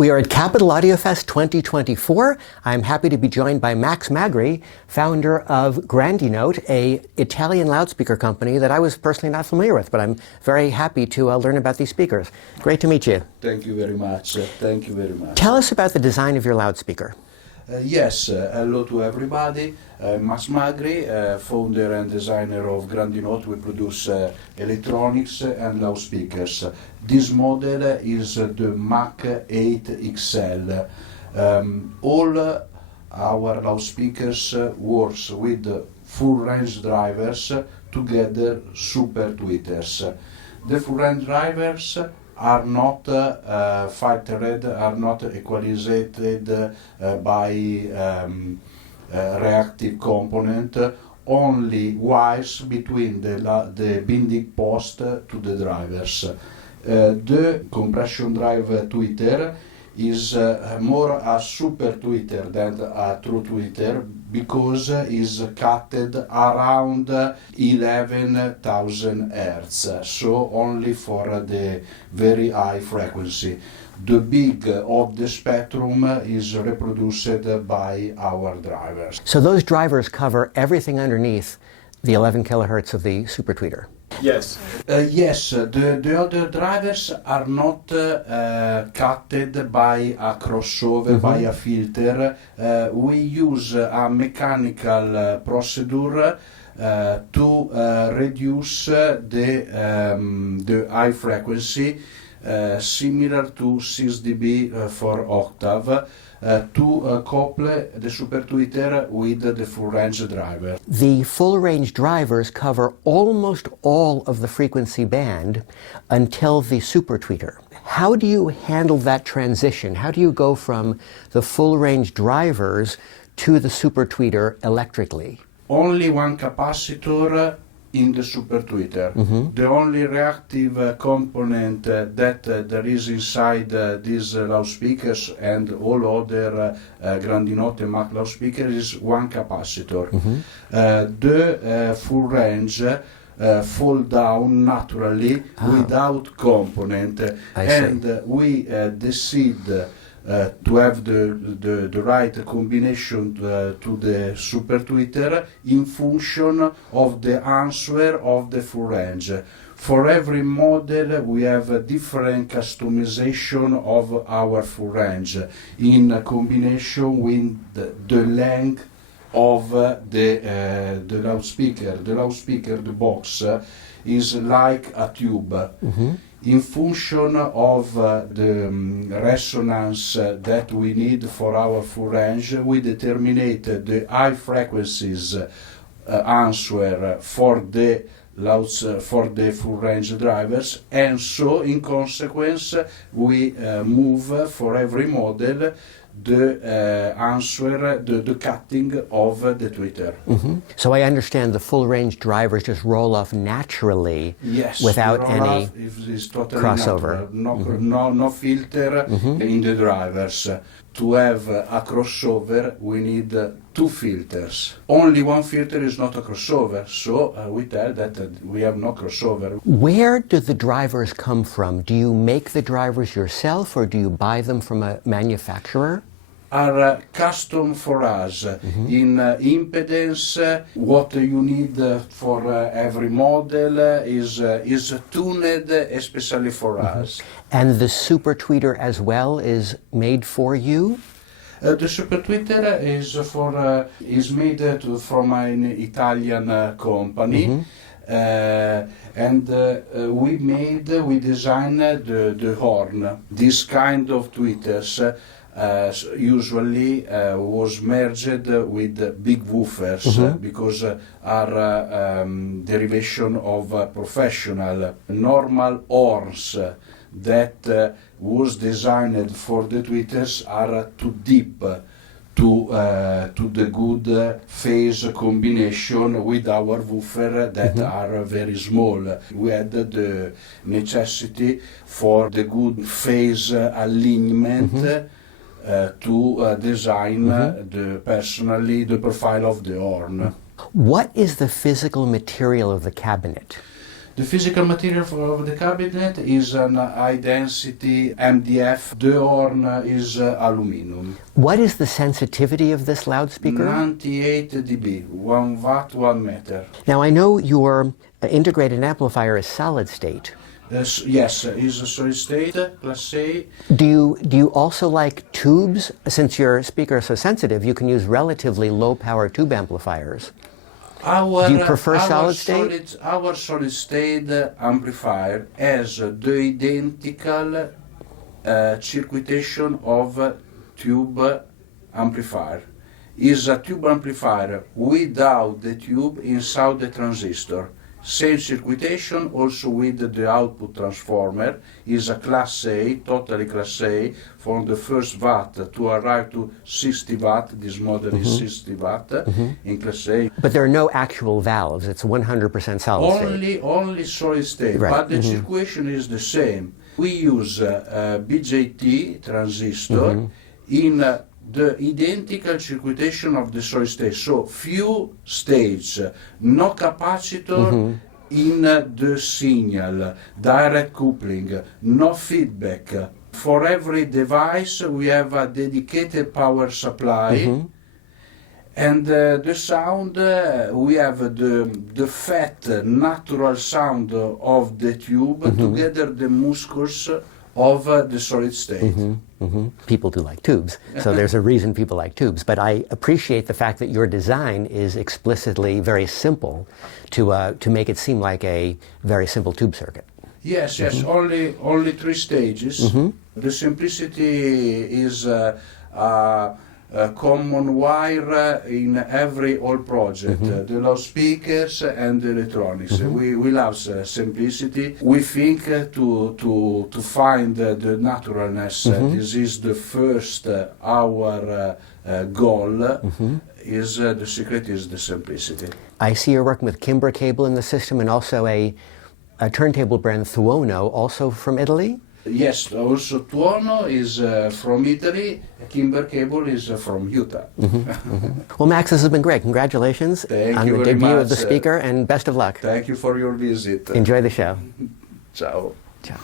We are at Capital AudioFest 2024. I'm happy to be joined by Magri, founder of Grandinote, a Italian loudspeaker company that I was personally not familiar with, but I'm very happy to learn about these speakers. Great to meet you. Thank you very much. Thank you very much. Tell us about the design of your loudspeaker. Yes, hello to everybody. Magri, founder and designer of Grandinote. We produce electronics and loudspeakers. This model is the Mach 8 XL. All our loudspeakers works with full range drivers together super tweeters. The full range drivers are not filtered, are not equalized by reactive component, only wires between the binding post to the drivers. The compression drive tweeter is more a super tweeter than a true tweeter because is cutted around 11,000 Hz, so only for the very high frequency. The big of the spectrum is reproduced by our drivers. So those drivers cover everything underneath the 11 kilohertz of the super tweeter. Yes. Yes, the other drivers are not cutted by a crossover, by a filter. We use a mechanical procedure to reduce the high frequency, similar to 6 dB for octave, to couple the super tweeter with the full range driver. The full range drivers cover almost all of the frequency band until the super tweeter. How do you handle that transition? How do you go from the full range drivers to the super tweeter electrically? Only one capacitor in the super tweeter. The only reactive component that there is inside these loudspeakers and all other Grandinote and Mach loudspeakers is one capacitor. The full range fall down naturally without component, and we decide to have the right combination to the super tweeter in function of the answer of the full range. For every model we have a different customization of our full range in combination with the length of the loudspeaker. The loudspeaker, the box, is like a tube. In function of the resonance that we need for our full range, we determine the high frequencies answer for the full range drivers, and so in consequence we move for every model the answer, the cutting of the tweeter. So I understand the full range drivers just roll off naturally, yes, without any totally crossover. No filter in the drivers. To have a crossover, we need two filters. Only one filter is not a crossover, so we tell that we have no crossover. Where do the drivers come from? Do you make the drivers yourself, or do you buy them from a manufacturer? Are custom for us in impedance. What you need for every model is tuned especially for us. And the super tweeter as well is made for you? The super tweeter is made from an Italian company. And we designed the horn. This kind of tweeters usually was merged with big woofers because are derivation of professional. Normal horns that was designed for the tweeters are too deep to the good phase combination with our woofer that are very small. We had the necessity for the good phase alignment to design the profile of the horn. What is the physical material of the cabinet? The physical material of the cabinet is an high density MDF. The horn is aluminum. What is the sensitivity of this loudspeaker? 98 dB, 1 watt, 1 meter. Now, I know your integrated amplifier is solid state. Yes, is a solid state, class A. Do you also like tubes? Since your speaker is so sensitive, you can use relatively low power tube amplifiers. Do you prefer solid state? Our solid state amplifier has the identical circuitation of tube amplifier. Is a tube amplifier without the tube inside the transistor. Same circuitation also with the output transformer. Is a class A, totally class A, from the first watt to arrive to 60 watt. This model is 60 watt in class A. But there are no actual valves. It's 100% solid state. Only solid state, Right. but the circulation is the same. We use a BJT transistor in the identical circuitation of the solid state. So few stages, no capacitor in the signal, direct coupling, no feedback. For every device we have a dedicated power supply. And the sound, we have the fat, natural sound of the tube together the muscles of the solid state. People do like tubes, so there's a reason people like tubes. But I appreciate the fact that your design is explicitly very simple to make it seem like a very simple tube circuit. Yes, yes, only 3 stages. The simplicity is a common wire in every old project, the loudspeakers and the electronics. We love simplicity. We think to find the naturalness. This is the first our goal. Is the secret is the simplicity. I see you're working with Kimber cable in the system and also a turntable brand Thuono, also from Italy. Yes, also Tuono is from Italy, Kimber Cable is from Utah. Well, Max, this has been great. Congratulations on the debut of the speaker, and best of luck. Thank you for your visit. Enjoy the show. Ciao. Ciao.